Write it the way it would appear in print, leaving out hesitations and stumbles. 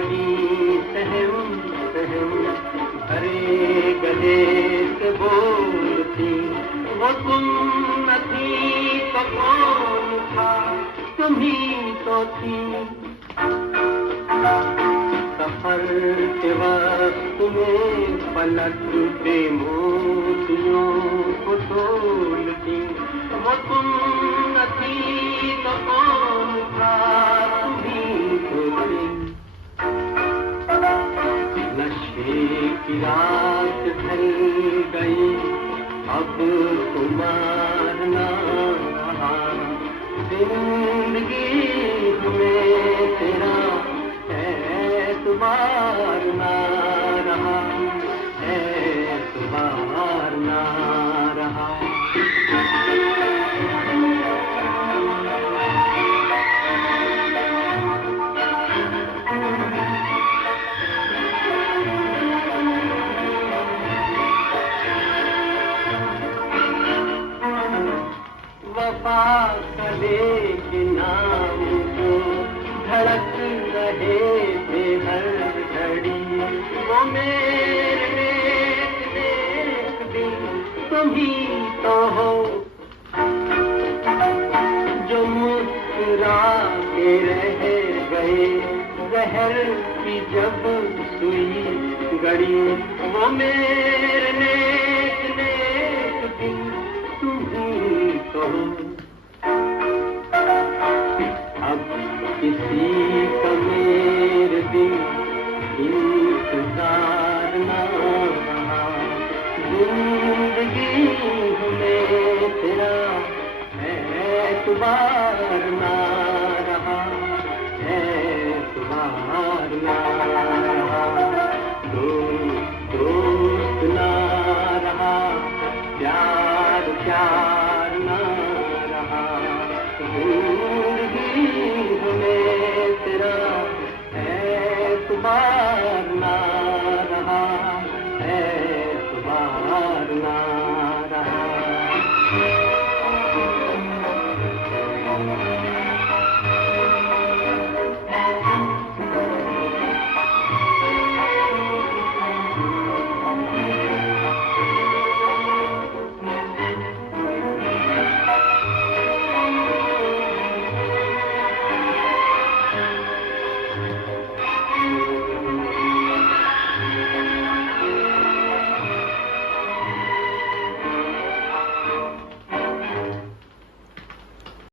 लगी सहम सहम भरे गले से बोलती, वो तुम न थी तो कौन था, तुम ही तो थी। सफर के वक्त में पलटते मोतियों को तोलती, वो तुम न थी तो कौन था, तुम ही तो थी। नशे की रात ढल गई, अब तुम्हारा ना रहा, जिंदगी में तेरा एतबार ना रहा, एतबार ना रहा। वफा कले के नाम को धड़क रहे थे हर घड़ी, वो मेरे एक दिन तुम ही तो हो, जो मुस्कुरा के रह गए जहर की जब सुई गड़ी, वो मेरे नेक दिन तुम ही तो हो। अब किसी